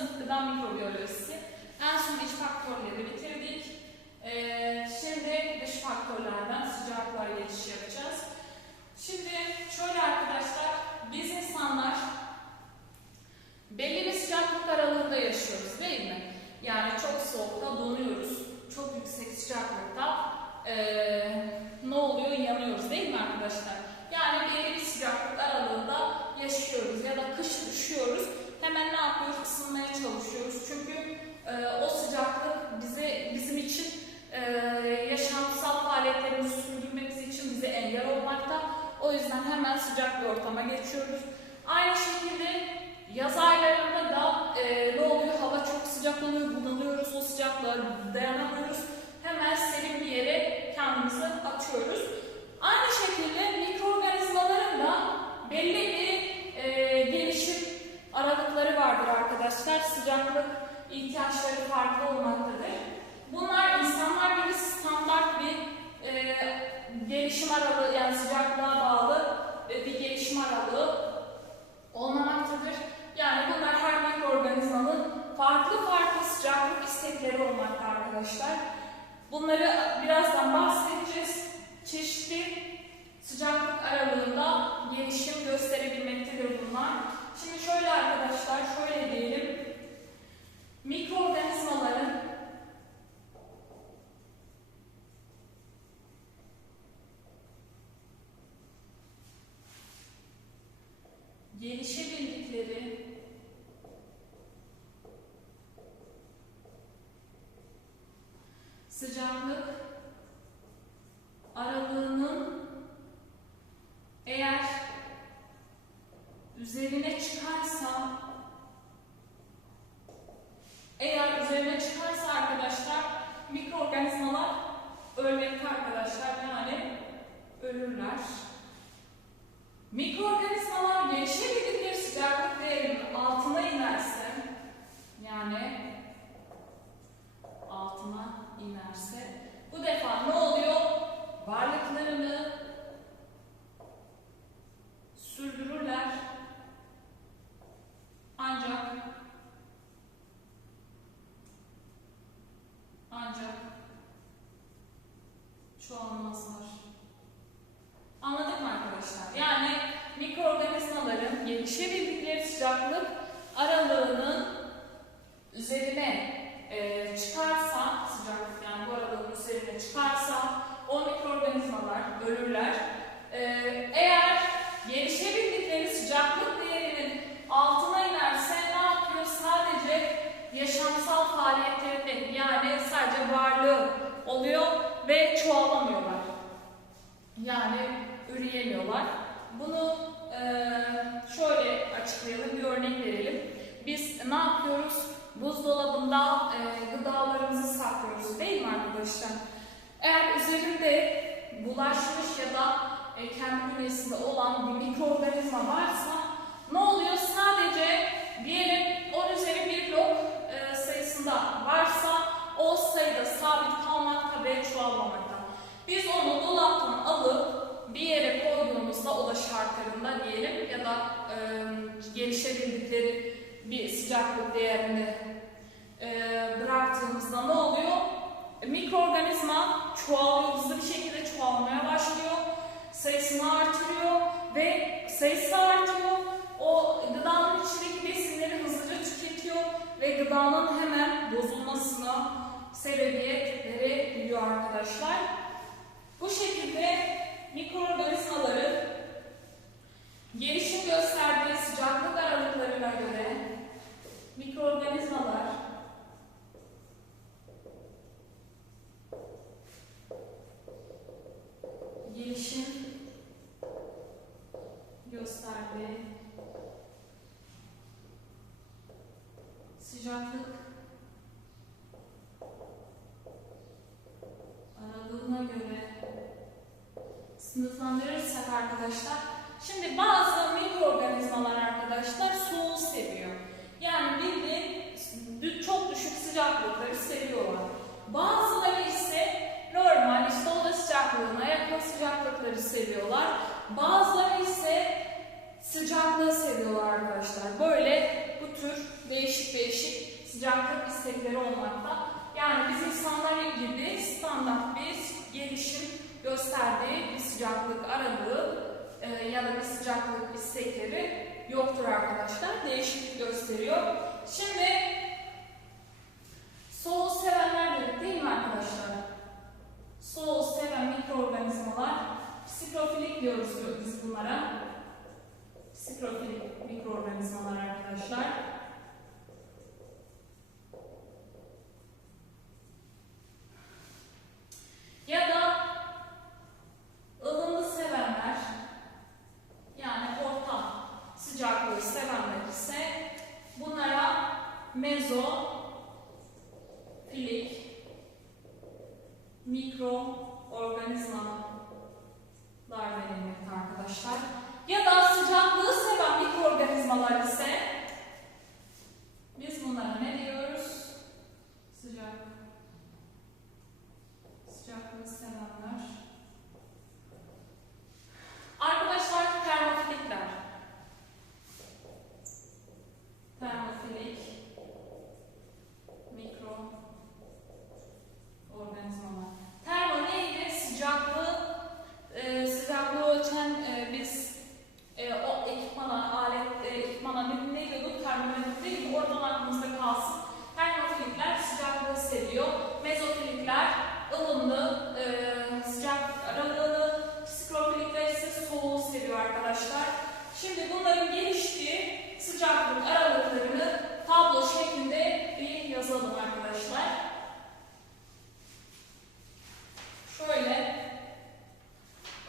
sınıf gıda mikrobiyolojisi. En son iç faktörleri bitirdik. Ee, şimdi dış faktörlerden sıcaklığa geçiş yapacağız. Şimdi şöyle arkadaşlar, biz insanlar belli bir sıcaklık aralığında yaşıyoruz değil mi? Yani çok soğukta donuyoruz, çok yüksek sıcaklıkta eee, O yüzden hemen sıcak bir ortama geçiyoruz. Aynı şekilde yaz aylarında da e, ne oluyor? Hava çok sıcak oluyor, bunalıyoruz, o sıcaklığa dayanamıyoruz. Hemen serin bir yere kendimizi atıyoruz. Aynı şekilde mikroorganizmaların da belli bir e, gelişim aralıkları vardır arkadaşlar. Sıcaklık ihtiyaçları farklı olmaktadır. Bunlar insanlar gibi standart bir e, gelişim aralığı yani sıcaklığa bağlı e, bir gelişim aralığı olmamaktadır. Yani bunlar her mikroorganizmanın farklı farklı sıcaklık istekleri olmakta arkadaşlar. Bunları birazdan bahsedeceğiz. Çeşitli sıcaklık aralığında gelişim gösterebilmektedir bunlar. Şimdi şöyle arkadaşlar, şöyle diyelim. Mikroorganizmaların gelişebildikleri sıcaklık aralığının eğer üzerine çıkarsa eğer üzerine çıkarsa arkadaşlar mikroorganizmalar ölmekte arkadaşlar yani ölürler. Mikroorganizmalar gelişebildikleri sıcaklık değerinin altına inerse yani altına inerse bu defa ne oluyor? Varlıklarını sürdürürler ancak ancak çoğalmazlar. Anladık mı arkadaşlar? Yani mikroorganizmaların gelişebildikleri sıcaklık aralığının üzerine e, çıkarsa, sıcaklık yani bu aralığın üzerine çıkarsa o mikroorganizmalar ölürler. E, eğer gelişebildikleri sıcaklık değerinin altına inerse ne yapıyor? Sadece yaşamsal faaliyetlerinde yani sadece varlığı oluyor ve çoğalamıyorlar. Yani üreyemiyorlar. Bunu e, şöyle açıklayalım, bir örnek verelim. Biz ne yapıyoruz? Buzdolabında e, gıdalarımızı saklıyoruz değil mi arkadaşlar? Eğer üzerinde bulaşmış ya da e, kendi bünyesinde olan bir mikroorganizma varsa ne oluyor? Sadece diyelim 10 üzeri bir log e, sayısında varsa o sayıda sabit kalmakta ve çoğalmamakta. Biz onu dolaptan alıp bir yere koyduğumuzda o da şartlarında diyelim ya da e, gelişebildikleri bir sıcaklık değerini e, bıraktığımızda ne oluyor? E, mikroorganizma çoğalıyor, hızlı bir şekilde çoğalmaya başlıyor. Sayısını artırıyor ve sayısı artıyor. O gıdanın içindeki besinleri hızlıca tüketiyor ve gıdanın hemen bozulmasına sebebiyet verebiliyor arkadaşlar. Bu şekilde sınıflandırırsak arkadaşlar. Şimdi bazı mikroorganizmalar arkadaşlar soğuğu seviyor. Yani bildiğin çok düşük sıcaklıkları seviyorlar. Bazıları ise normal işte oda sıcaklığına yakın sıcaklıkları seviyorlar. Bazıları ise sıcaklığı seviyorlar arkadaşlar. Böyle bu tür değişik değişik sıcaklık istekleri olmakta. Yani biz insanlar ilgili standart bir gelişim gösterdiği bir sıcaklık aralığı e, ya da bir sıcaklık istekleri yoktur arkadaşlar. Değişiklik gösteriyor. Şimdi soğuğu sevenler dedik değil mi arkadaşlar? Soğuğu seven mikroorganizmalar psikofilik diyoruz biz bunlara. Psikofilik mikroorganizmalar arkadaşlar. Mikroorganizmalar denilmekte arkadaşlar. Ya da sıcaklığı seven mikroorganizmalar ise biz bunlara ne diyoruz? Sıcak sıcaklığı sevenler. Arkadaşlar termofilikler. Termofilik mikro organizmalar. Termo neydi? Sıcaklığı e, sıcaklığı ölçen e, biz e, o ekipmana, alet e, ekipmana ne, ne diyorduk? Termometre değil mi? Oradan aklımızda kalsın. Termofilikler sıcaklığı seviyor. Mezofilikler ılımlı, e, sıcak aralığını, psikofilikler ise soğuğu seviyor arkadaşlar. Şimdi bunların geliştiği sıcaklık aralıklarını tablo şeklinde bir yazalım arkadaşlar. Şöyle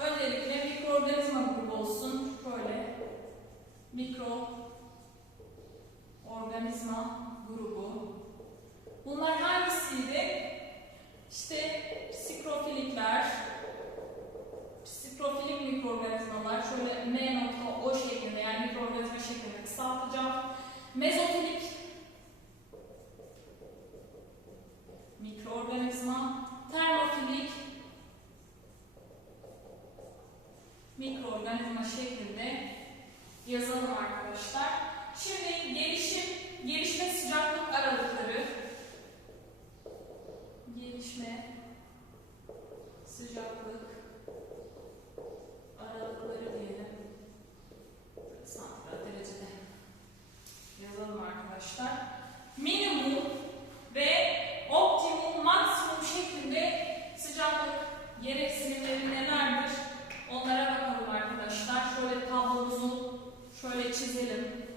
öncelikle mikroorganizma grubu olsun. Şöyle mikroorganizma grubu. Bunlar hangisiydi? İşte psikofilikler, psikofilik mikroorganizmalar şöyle M nokta O şeklinde yani mikroorganizma şeklinde kısaltacağım. Mezofilik mikroorganizma, termofilik mikroorganizma şeklinde yazalım arkadaşlar. Şimdi gelişim, gelişme sıcaklık aralıkları gelişme sıcaklık aralıkları diyelim. Santigrat derecede yazalım arkadaşlar. Minimum ve optimum, maksimum şeklinde sıcaklık gereksinimleri nelerdir? Onlara bakalım arkadaşlar. Şöyle tablomuzu şöyle çizelim.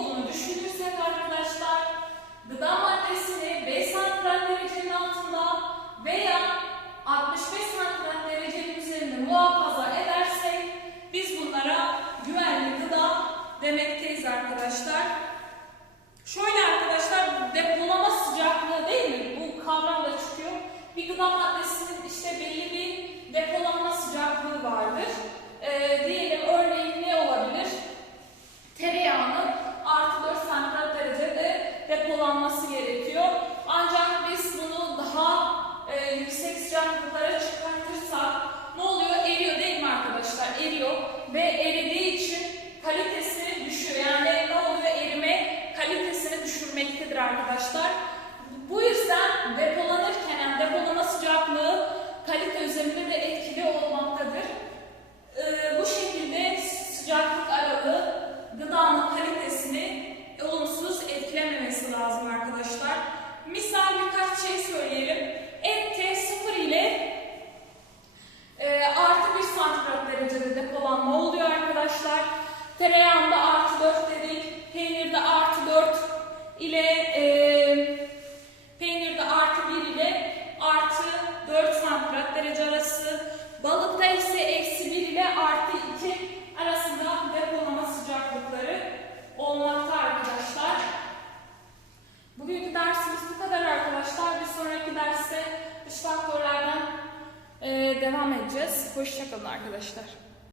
olduğunu düşünürsek arkadaşlar gıda maddesini 5 santigrat derecenin altında veya 65 santigrat derecenin üzerinde muhafaza edersek biz bunlara güvenli gıda demekteyiz arkadaşlar. Şöyle arkadaşlar depolama sıcaklığı değil mi? Bu kavram da çıkıyor. Bir gıda maddesinin işte belli bir depolanma sıcaklığı vardır.